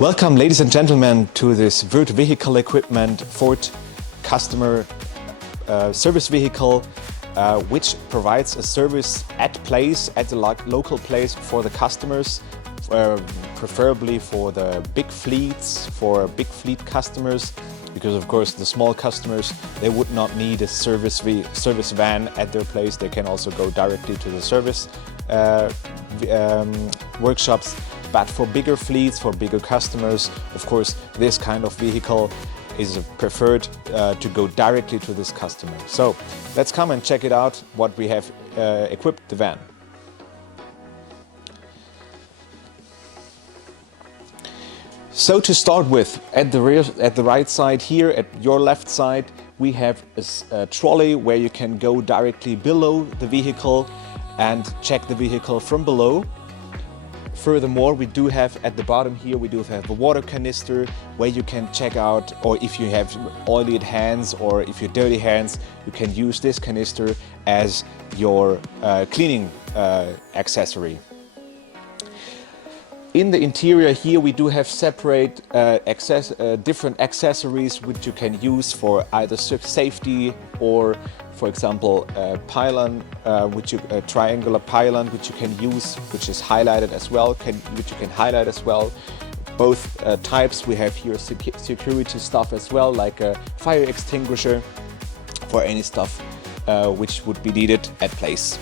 Welcome, ladies and gentlemen, to this Wurth vehicle equipment Ford customer service vehicle, which provides a service at the local place for the customers, preferably for the big fleets, for big fleet customers, because of course the small customers, they would not need a service van at their place. They can also go directly to the service workshops. But for bigger fleets, for bigger customers, of course, this kind of vehicle is preferred to go directly to this customer. So let's come and check it out, what we have equipped the van. So to start with, at the right side here, at your left side, we have a trolley where you can go directly below the vehicle and check the vehicle from below. Furthermore, we do have at the bottom here, we do have a water canister where you can check out, or if you have oily hands or if you're dirty hands, you can use this canister as your cleaning accessory. In the interior here, we do have separate different accessories which you can use for either safety or, for example, a pylon, a triangular pylon, which you can use, which is highlighted as well, which you can highlight as well. Both types. We have here security stuff as well, like a fire extinguisher for any stuff which would be needed at place.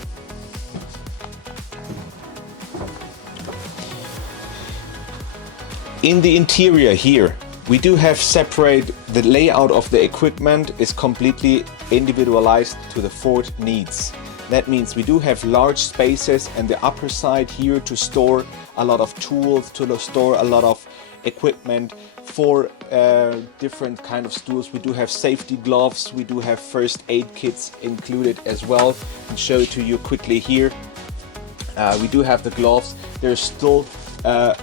In the interior here, we do have separate, the layout of the equipment is completely individualized to the Ford needs. That means we do have large spaces on the upper side here to store a lot of tools, to store a lot of equipment for different kind of tools. We do have safety gloves, we do have first aid kits included as well. I'll show it to you quickly here. We do have the gloves. There's still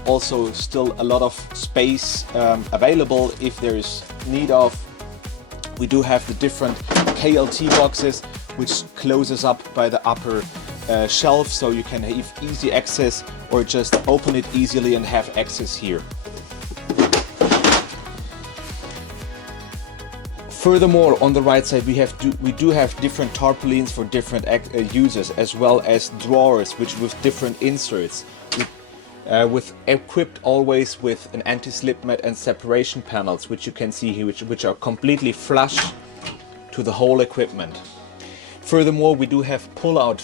also a lot of space available if there is need of. We do have the different KLT boxes which closes up by the upper shelf, so you can have easy access or just open it easily and have access here. Furthermore, on the right side we do have different tarpaulins for different users, as well as drawers which with different inserts. Equipped always with an anti-slip mat and separation panels, which you can see here, which are completely flush to the whole equipment. Furthermore, we do have pull-out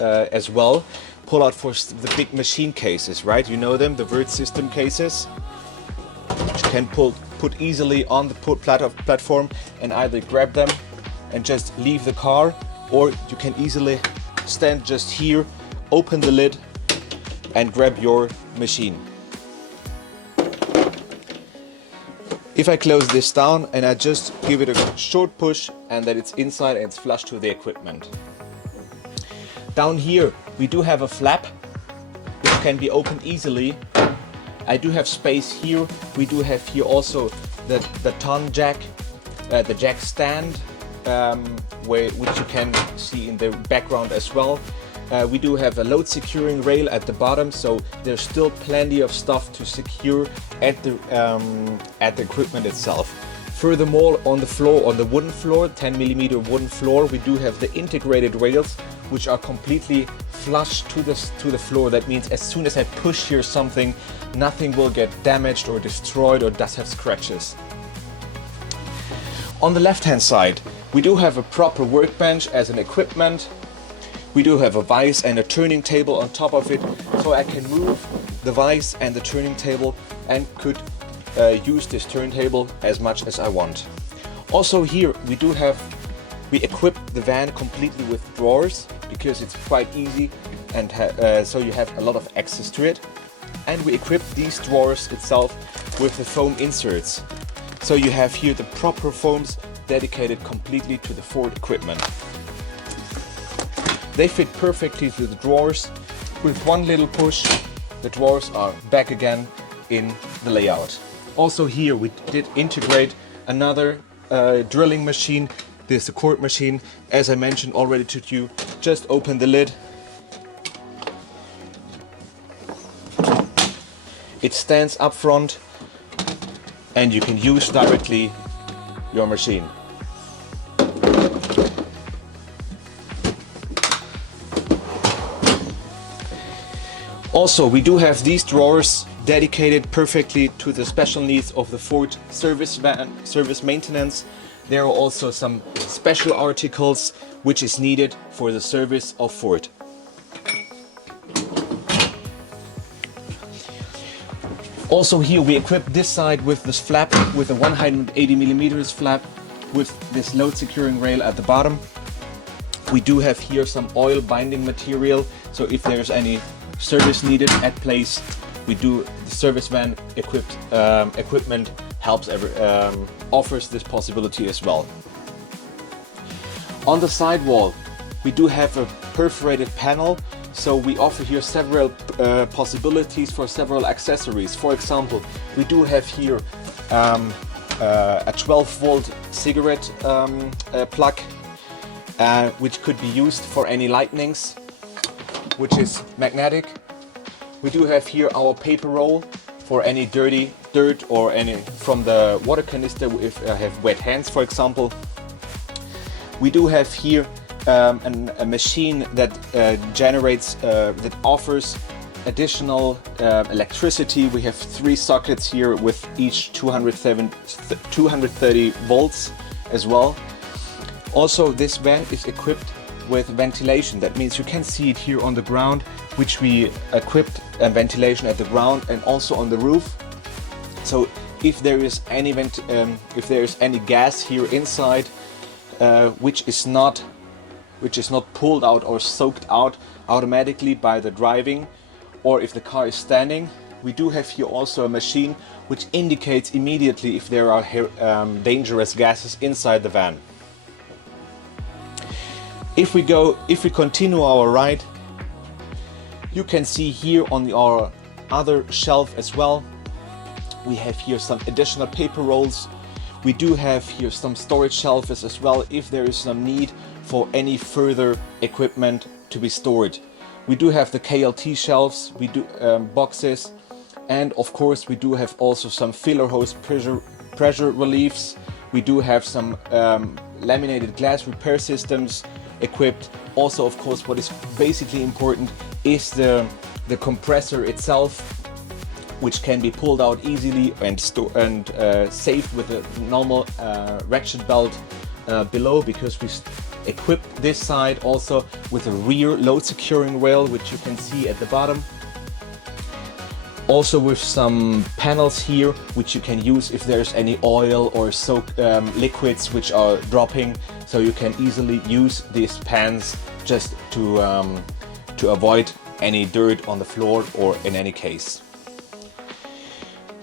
as well. Pull-out for the big machine cases, right? You know them, the Wurth system cases, which you can put easily on the platform and either grab them and just leave the car, or you can easily stand just here, open the lid and grab your machine. If I close this down and I just give it a short push, and that it's inside and it's flush to the equipment. Down here we do have a flap which can be opened easily. I do have space here. We do have here also the ton jack, the jack stand, which you can see in the background as well. We do have a load securing rail at the bottom, so there's still plenty of stuff to secure at the equipment itself. Furthermore, on the floor, on the wooden floor, 10mm wooden floor, we do have the integrated rails, which are completely flush to the floor. That means as soon as I push here something, nothing will get damaged or destroyed or does have scratches. On the left hand side, we do have a proper workbench as an equipment. We do have a vise and a turning table on top of it, so I can move the vise and the turning table and could use this turntable as much as I want. Also here we equip the van completely with drawers, because it's quite easy, and so you have a lot of access to it. And we equip these drawers itself with the foam inserts. So you have here the proper foams dedicated completely to the Ford equipment. They fit perfectly to the drawers. With one little push, the drawers are back again in the layout. Also here we did integrate another drilling machine. This is a cord machine, as I mentioned already to you. Just open the lid. It stands up front and you can use directly your machine. Also, we do have these drawers dedicated perfectly to the special needs of the Ford service van, service maintenance. There are also some special articles which is needed for the service of Ford. Also here we equipped this side with this flap, with a 180mm flap with this load securing rail at the bottom. We do have here some oil binding material, so if there's any service needed at place, we do the service van equipment helps offers this possibility as well. On the sidewall we do have a perforated panel, so we offer here several possibilities for several accessories. For example, we do have here a 12-volt cigarette plug, which could be used for any lightnings, which is magnetic. We do have here our paper roll for any dirty dirt or any from the water canister if I have wet hands, for example. We do have here a machine that generates, that offers additional electricity. We have 3 sockets here with each 230 volts as well. Also, this van is equipped with ventilation. That means you can see it here on the ground, which we equipped ventilation at the ground and also on the roof. So if there is any gas here inside, which is not pulled out or soaked out automatically by the driving, or if the car is standing, we do have here also a machine which indicates immediately if there are dangerous gases inside the van. If we continue our ride, you can see here on our other shelf as well, we have here some additional paper rolls. We do have here some storage shelves as well if there is some need for any further equipment to be stored. We do have the KLT shelves, we do boxes, and of course we do have also some filler hose pressure reliefs. We do have some laminated glass repair systems equipped. Also, of course, what is basically important is the compressor itself, which can be pulled out easily and saved with a normal ratchet belt below, because we equipped this side also with a rear load securing rail, which you can see at the bottom. Also with some panels here, which you can use if there's any oil or liquids which are dropping, so you can easily use these pans just to avoid any dirt on the floor or in any case.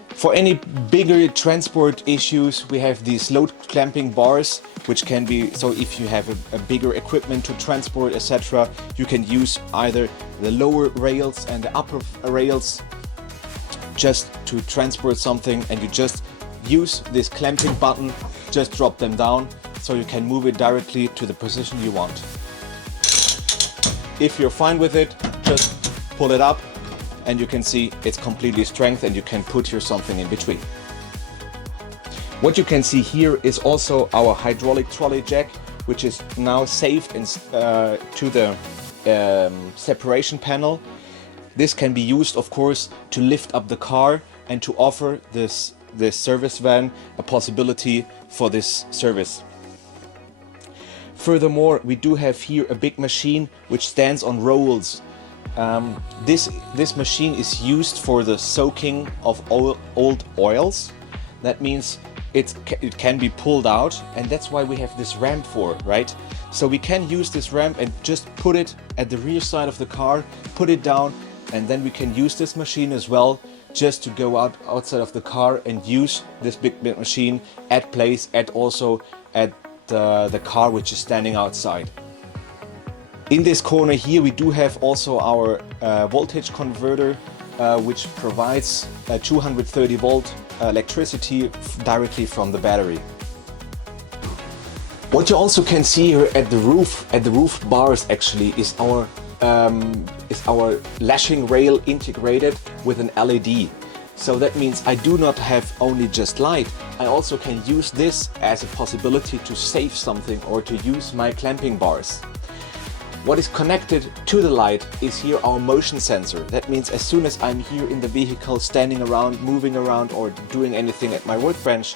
For any bigger transport issues, we have these load clamping bars, which can be, so if you have a bigger equipment to transport, etc., you can use either the lower rails and the upper rails just to transport something, and you just use this clamping button, just drop them down, so you can move it directly to the position you want. If you're fine with it, just pull it up, and you can see it's completely strength, and you can put here something in between. What you can see here is also our hydraulic trolley jack, which is now saved to the separation panel. This can be used, of course, to lift up the car and to offer this service van a possibility for this service. Furthermore, we do have here a big machine which stands on rolls. This machine is used for the soaking of old oils. That means it can be pulled out, and that's why we have this ramp for, right? So we can use this ramp and just put it at the rear side of the car, put it down, and then we can use this machine as well just to go outside of the car and use this big machine at place, also at the car which is standing outside. In this corner here we do have also our voltage converter, which provides 230 volt electricity directly from the battery. What you also can see here at the roof bars actually is our lashing rail integrated with an LED. So that means I do not have only just light, I also can use this as a possibility to save something or to use my clamping bars. What is connected to the light is here our motion sensor. That means as soon as I'm here in the vehicle, standing around, moving around, or doing anything at my workbench,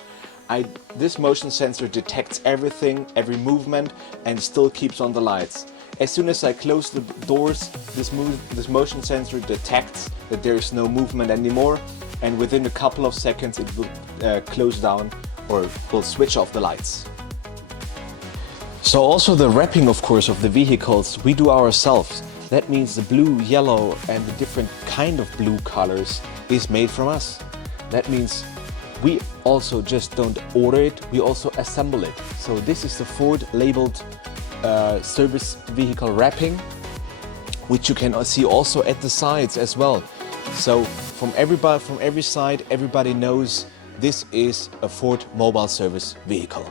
this motion sensor detects everything, every movement, and still keeps on the lights. As soon as I close the doors, this motion sensor detects that there is no movement anymore, and within a couple of seconds it will close down or will switch off the lights. So also the wrapping, of course, of the vehicles we do ourselves. That means the blue, yellow and the different kind of blue colors is made from us. That means we also just don't order it, we also assemble it. So this is the Ford labeled service vehicle wrapping, which you can see also at the sides as well. So from every side, everybody knows this is a Ford mobile service vehicle.